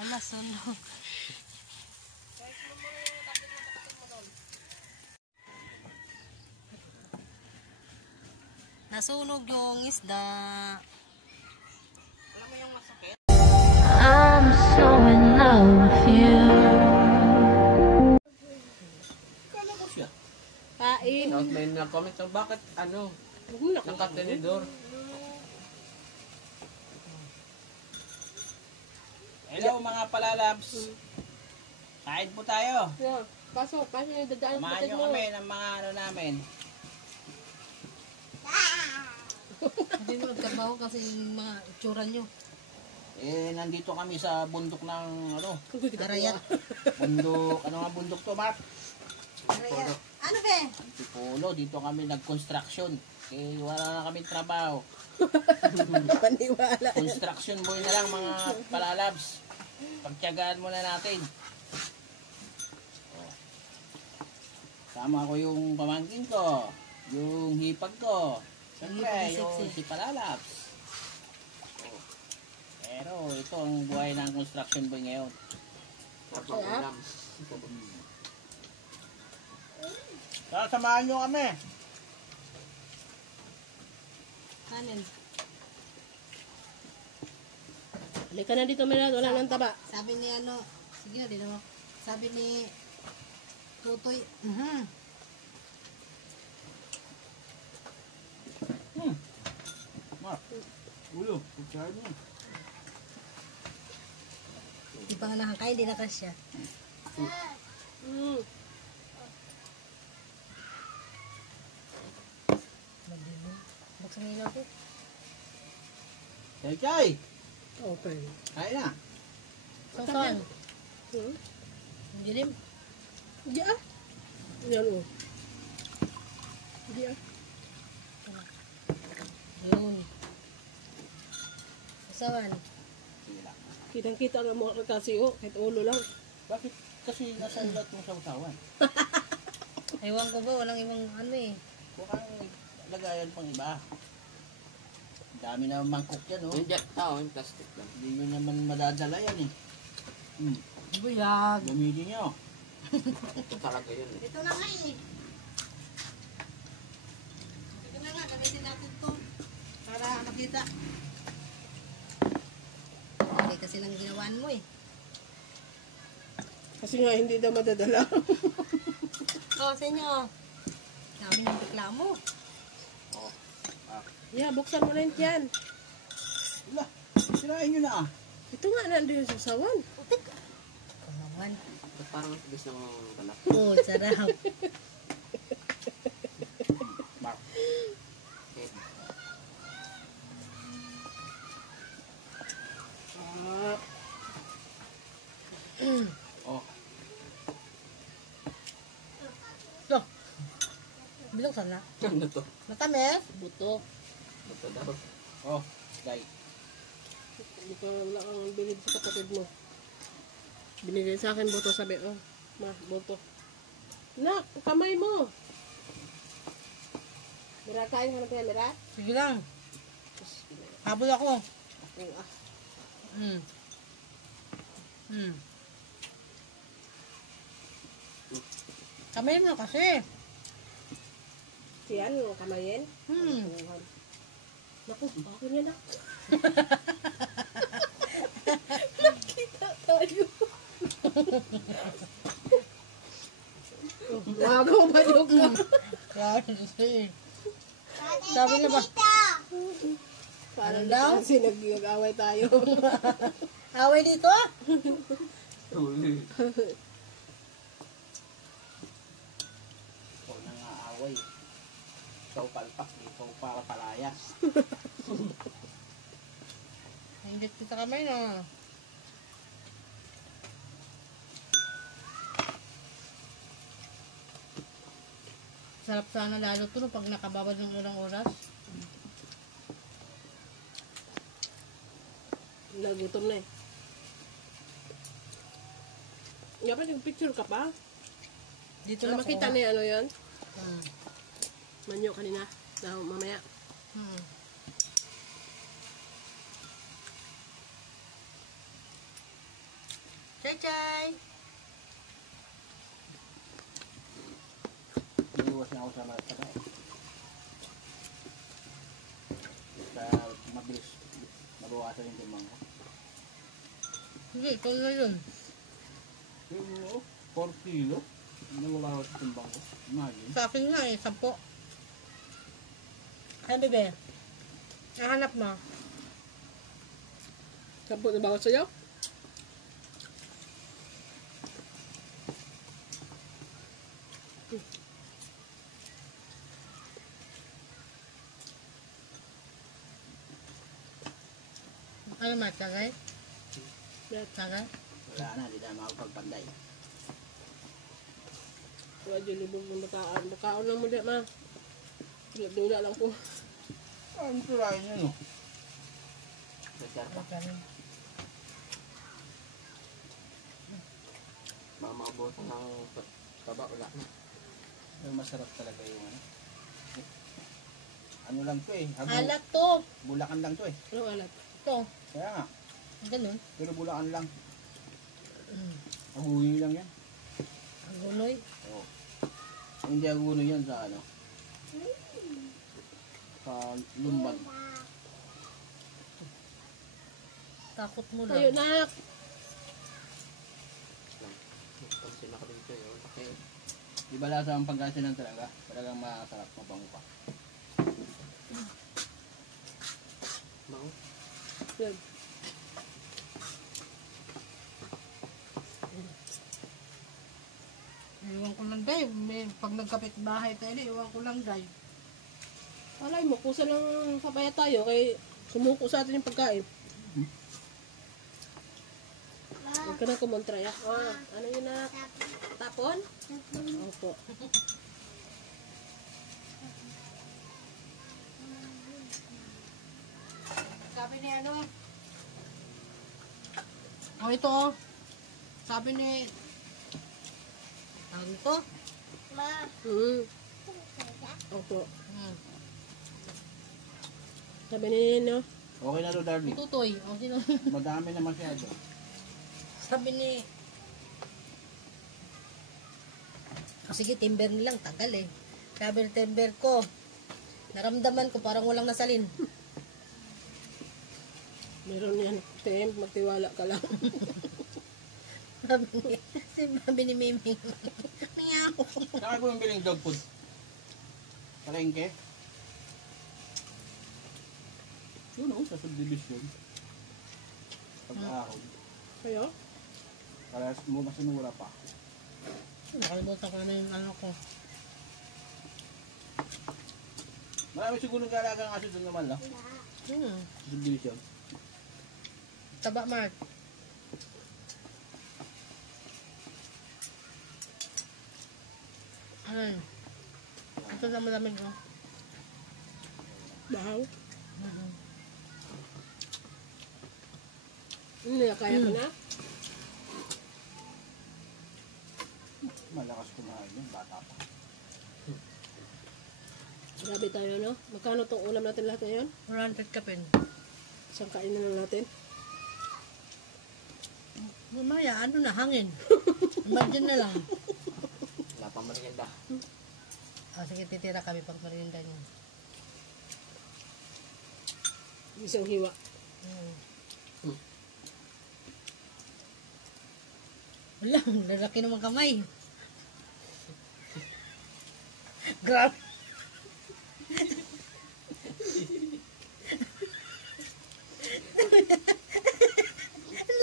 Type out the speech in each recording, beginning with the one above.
Wala, sunog. Nasunog yung isda. Alam mo yung masakit? I'm so in love with you. Kala ko siya. Kain. Tapos may na-comment na bakit ano? Nakatenidor. Hello mga palalabs. Kain po tayo. Yeah. Pasok, kasi dadaan Samahan nyo kami ng mga ano namin. Hindi mo nagtrabaho kasi yung mga itsura nyo. Nandito kami sa bundok ng ano? Arayat. Bundok, ano nga bundok to, Mark? Arayat. Ano be? Antipolo, dito kami nag-construction. Wala na kami trabaho. Paniwala. Construction boy na lang mga palalabs. Pagtiyagaan muna natin. Sama ko yung pamangkin ko, yung hipag ko, siyempre yung si palalabs. Pero ito ang buhay ng construction boy ngayon. Samahan nyo kami. Kanin. Halika na dito, Mirad. Wala nang taba. Sabi ni ano, sige na, di naman. Sabi ni Tutoy, Mark, ulo, pagkain mo. di pa nga nakakain, di na kasya. Madilim. Buksan nila ko. Chay, Okay. kain na. Saan? Dilim. Hindi ah. Yan o. Hindi ah. Yun. Kasawan. Kitang-kita nga mo kasi o. Kahit ulo lang. Bakit kasi nasa ulat mo sa usawan? Ewan ko ba, walang ibang ano eh. Kung kang lagayan pang iba. Dami na mangkok yan, oh. Hindi, tao, yung plastic lang. Hindi nyo naman madadala yan, eh. Buyag. Gamitin nyo. Ito talaga yun. Ito na nga eh. Ito na nga, gamitin natin to. Para makita. Hindi kasi nang ginawaan mo eh. Kasi nga hindi daw madadala. Sa inyo. Dami ng reklamo. Yeah, buksan mo na yun yan. Wala, sirain nyo na, ah. Ito nga nandun yung sasawan. Utik. Kumawan. Ito parang gusto mo balak. Oo, sarap. Mark. Oh, So, bilog sana. Ano to? Matamis. Buto. Ito daw. oh, guys. Hindi ko wala kang bilib sa kapatid mo. Binigay sa akin buto, sabi, oh, ma, buto. Nak, kamay mo. Mira, kain ka na tayo, Mira? Sige lang. Habol ako. Kamay mo kasi. Siyan, mo kamayin. Naku, ako niya na. Nakita tayo. Wagaw ba yung ka? Sabi na ba? Parang daw? kasi nag-away tayo. Away dito? Ikaw nang aaway. Ikaw palpak, ikaw para palayas. Hindi kita kamay na. Sarap sana lalo to no, pag nakababad ng ilang oras. Nagutom na eh. Nga pa, nag-picture ka pa? Dito Na na makita niya ano yun? Hmm. Manyo kanina. Na mamaya. Hmm. Chay-chay! Iiwas na ako sa mga sa mabilis mabawasan yung timbang ko. Hindi, ikaw na yun. Yung 4 kilo, nababawas sa timbang ko. Imagine. Sa akin nga eh, 10. Ay, bebe. Nahanap mo. Sampo na bawat sa'yo? Ano ma, tagay? Tagay? Wala na, hindi na makapagpanday. Wala dyan libog ng bataan. Bakaon lang mo dyan, ma. Dula lang po. Ano tulayin yun, no? Reserva. Mamabutan ng taba, wala na. Pero masarap talaga yung ano. Ano lang to eh. Alat to. Bulakan lang to eh. Ano alat? Ito. Kaya nga. Ganun. Pero Bulacan lang. Mm. Agunoy lang yan. Ang guloy. Oo. Hindi agunoy yan sa ano. Sa Lumban. Takot mo Tayo, lang. nak! Pansin ako dito yun. Okay. Di ba lasa ang pagkasinan talaga? Talagang masarap, mabango pa. Mau. Yan. Iwan ko lang day. Pag nagkapit bahay tayo, iwan ko lang day. Alay mo, kusa lang papaya tayo kay sumuko sa atin yung pagkain. Huwag ka na kumontra, ya. Ah, ano yun na? Tapon? Opo. Sabi ni ano? Oh, ito oh. Sabi ni... Tawag ito? Opo. Hmm. Sabi ni Nino, Okay na to, darling. Tutoy. O sino? Madami na masyado. Sabi ni... Oh, sige, timber nilang tagal eh. Sabi ni timber ko. Naramdaman ko parang walang nasalin. meron yan. Tim, magtiwala ka lang. Sabi ni Miming. Meow. Saan ko yung biling dog food? Palengke? Yun o, sa subdivision. Pag-ahon. Kayo? Para mo masinura pa. Nakalimutan ko na yung ano ko. Marami siguro nag-aalaga ng aso doon naman lang. Subdivision. Taba, Mark. Ay. Ito na malamig, oh. Bahaw? Hindi, kaya ko na. Malakas kumain yun, bata pa. Grabe tayo, no? Magkano tong ulam natin lahat ngayon? 100 ka pin. Isang kain na lang natin. Mamaya, ano na, hangin. Imagine na lang. Wala pang merienda. Ah, sige, titira kami pag merinda niyo. Isang hiwa. Wala, lalaki naman kamay. Grabe.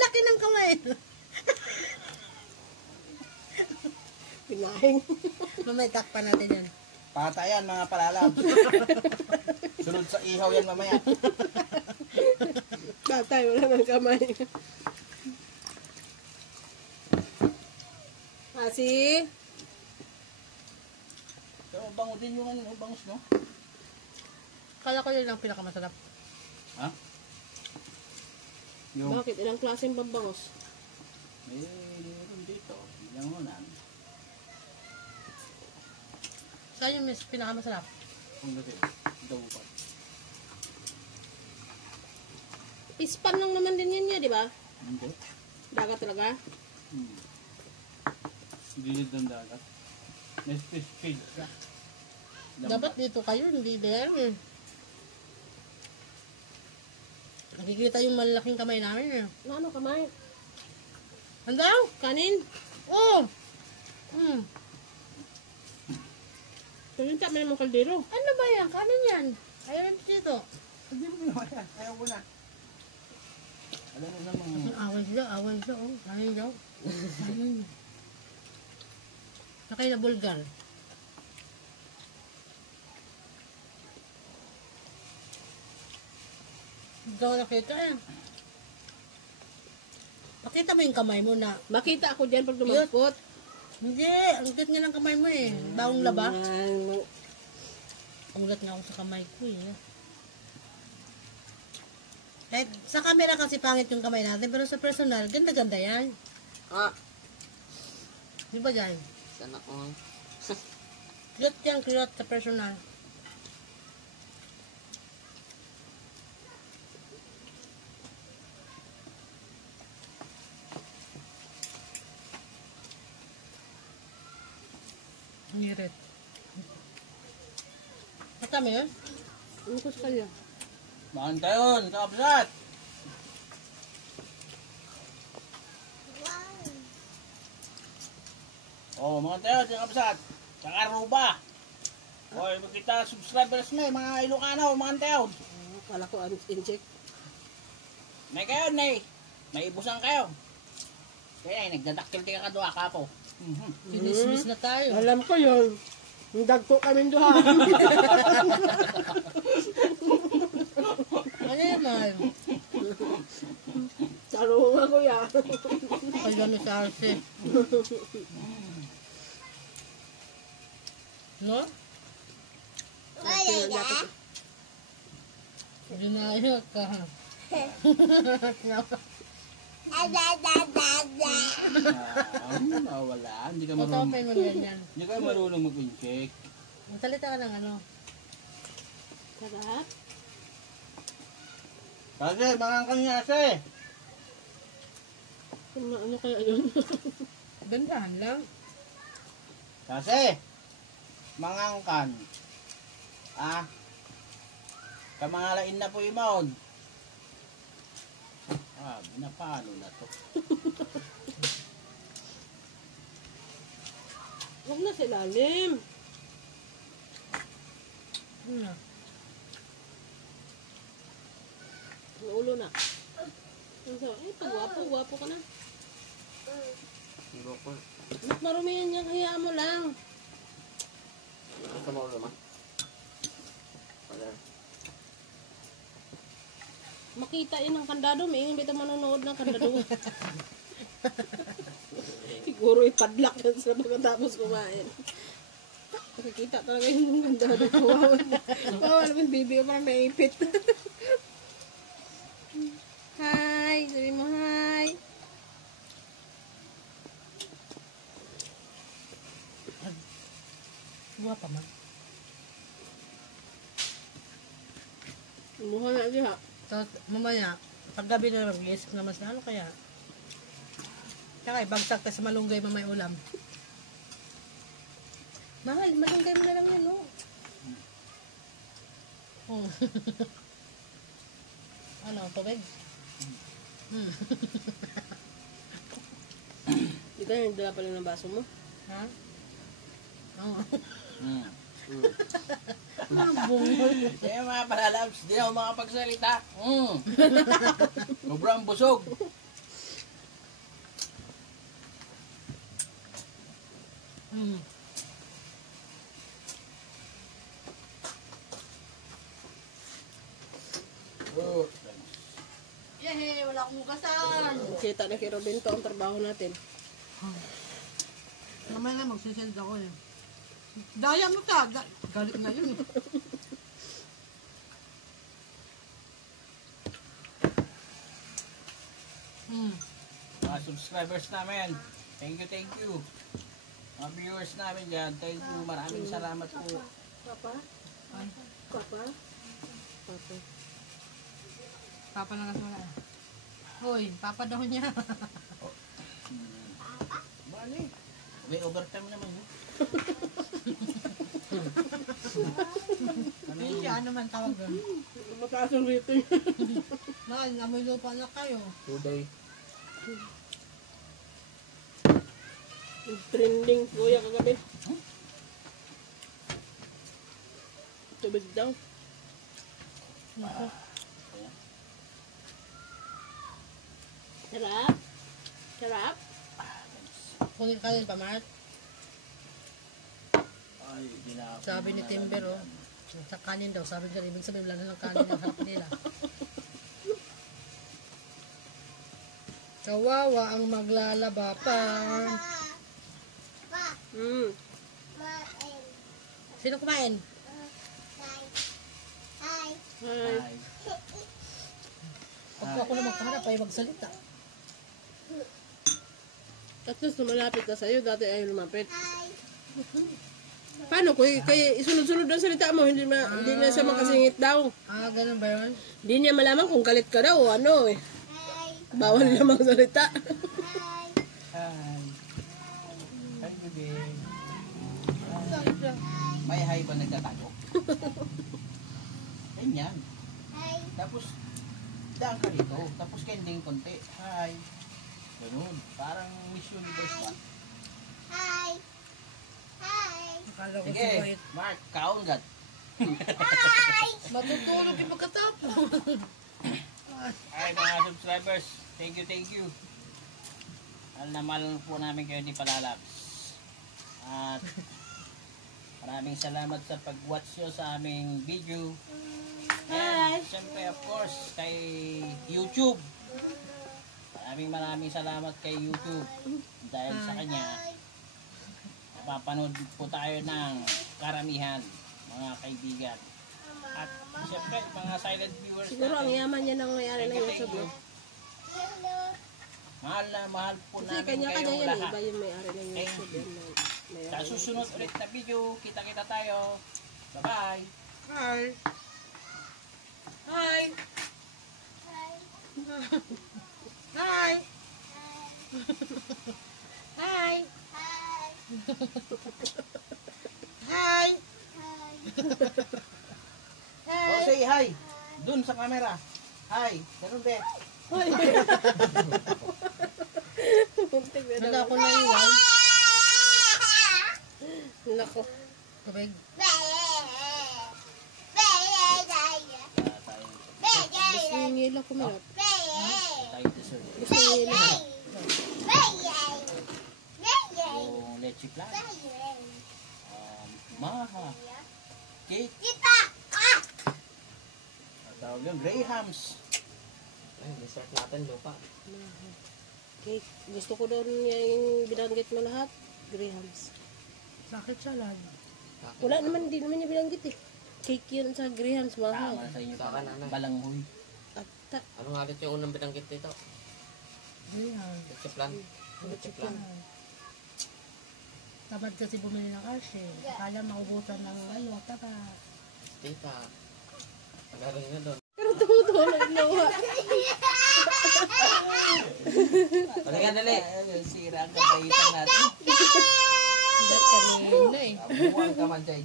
Laki ng kamay. Pinahing. Mamaya takpan natin yan. Patayan mga palalab. Sunod sa ihaw yan mamaya. Batay, wala nang kamay. Asi? So, bango din yung ano, bangus, no? Kala ko yun ang pinakamasarap. Ha? Yung, Bakit? Ilang klaseng bambangos? meron dito. Bilang mo na. Saan yung pinakamasarap? Kung kasi, daw pa. Pispan lang naman din yun niya, di ba? Hindi. Dagat talaga. Gilid ng dagat. May speed ka. Dapat dito kayo, hindi there eh. Nakikita yung malaking kamay namin eh. Ano kamay? Ano daw? Kanin? Oh! Pinunta mo naman kaldero. Ano ba yan? Kanin yan. Ayun dito. Hindi mo ginawa yan. Ayaw ko na. Alam mo namang... Away sila, oh. Kanin daw. Kanin. Sakay na bulgar. Hindi ko nakita eh. Pakita mo yung kamay mo na. Makita ako dyan pag dumampot. Hindi, ang gat nga ng kamay mo eh. Bawang laba. Ano? Ang gat nga ako sa kamay ko eh. Kahit sa camera kasi pangit yung kamay natin, pero sa personal, ganda-ganda yan. Ah, Di ba dyan? sana ko. Cute yan, cute sa personal. Ngirit. At kami yun? Ano ko sa kanya? Bakit tayo? Kakapsat! Oh, mga tayo, kakapsat! Tsaka Aruba! Hoy, magkita subscribers na mga Ilocano, mga tayo! Kala ko in-check. May kayo, nay! May ibusan kayo! Kaya nagdadaktil kayo kadwa kapo. Sinismis na tayo. Alam ko yun. Yung dagko kami duha. Ano naman? Sarong ako ya. Kaya ano sa arse. No? Ginaya ka. Wala. Hindi ka Matapay marunong. mo ganyan. Hindi ka marunong mag-incheck. Magsalita ka ng ano. Sarap. Kasi, mga kanya kasi. Ano kaya yun? Gandahan lang. Kasi, mangangkan. Kamangalain na po yung maod. Binapano na to. Huwag na sa ilalim. Ano na? Ang ulo na. Ano sa? Gwapo ka na. Hindi ko. Mas marumi yan yan, hayaan mo lang. Ito mo naman. Wala. Makita yun ng kandado, may ingin bita manonood ng kandado. Siguro ipadlock yan sa pagkatapos kumain. Makikita talaga yung kandado. Kawawa naman, baby, parang naipit. Hi! Sabi mo hi! Buha pa man. Umuha na diha. Tapos mamaya, paggabi na naman, mag-iisip naman na ano kaya. Tsaka ibagsak ka sa malunggay mamay ulam. Mahal, malunggay mo na lang yan, no? Oh. Ano, tubig? Di ka nagdala pala ng baso mo? Ha? Oo. Kaya mga palalabs, di ako makapagsalita. Sobrang busog. Yehey, wala akong hugasan. Kita na kay Robin to ang trabaho natin. Mamaya na magsisend ako eh. Daya mo ka. Galit na yun. Mga subscribers namin, thank you. Mga viewers namin dyan, thank you. Maraming salamat po. Papa? Papa? Papa. Papa na nga wala. Hoy, papa daw niya. ano eh. May overtime naman yun. Hindi, ano man tawag doon. Mataas ang rating. Mahal, amoy lupa na kayo. Tuday. Trending kuya kagabi. Tubig daw. Sarap. Sarap. Kunin ka rin pa, Mark. Ay, ginagawa. Sabi ni Timber, oh. Sa kanin daw, sabi niya, ibig sabihin, wala na ng kanin ang harap nila. Kawawa ang maglalaba pa. Mm. Sino kumain? Hi. Ay, Pag ako naman kaharap, ay magsalita. At least lumalapit na sa'yo, dati ayaw lumapit. Paano? Kaya isunod-sunod ang salita mo, hindi na siya makasingit daw. Ah, ganun ba yun? Hindi niya malaman kung galit ka daw o ano eh. Bawal niya magsalita. hi. Hi, baby. May hi ba nagtatago? Ganyan. Tapos, daan ka rito. Tapos kending konti. Hi. Ganun. Parang Miss Universe ba? Akala ko si Sige, Boyet. Mark, kaon gat. Matutulog yung pagkatapos. Ay, mga subscribers, thank you. Mahal na mahal po namin kayo ni Palalabs. At maraming salamat sa pag-watch nyo sa aming video. And siyempre, of course, kay YouTube. Maraming salamat kay YouTube. Dahil sa kanya, mapapanood po tayo ng karamihan, mga kaibigan. At siyempre, mga silent viewers Siguro ang natin, yaman niya nang nangyari ng YouTube. No? mahal na mahal po Kasi namin kanya-kanya kayong yan eh. lahat. Iba yung may-ari ng Thank YouTube. you. Yan, may-ari Sa ng susunod ulit na video, kita-kita tayo. Bye-bye! Hi. Hi. Hi. Hi. Hi. Oh, say hi! Dun sa camera. Hi! Ganun din. Hoy! Muntik na Nanda daw. ako na iwan. Nako. Tubig. Gusto yung yelo kumalap. Tayo dessert. Gusto yung yelo. Yung leche plan. Maha. Cake. Tawag yung Grahams. Ay, dessert natin lupa. Cake. Gusto ko doon yung binanggit mo lahat. Grahams. Bakit salad? Wala naman, hindi naman niya binanggit eh. Cake yun sa Grahams, mahal. Tama sa inyo. Sa akin, nanay. Balanghoy. At ta. Ano nga ulit yung unang binanggit dito? Ayan. Leche plan. Leche plan. Tamad kasi bumili ng kasi. Akala maubusan ng ano, taba. Tita. Pagaling na doon. Pero tumutulo yung luha. Halika, dali. Sira ang kabaitan natin. Dahil kanina eh. Abuhan ka man, Jay.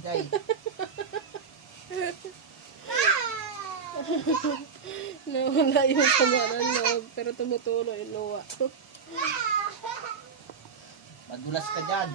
Nawala yung sama ng loob. Pero tumutulo yung luha. Madulas ka dyan.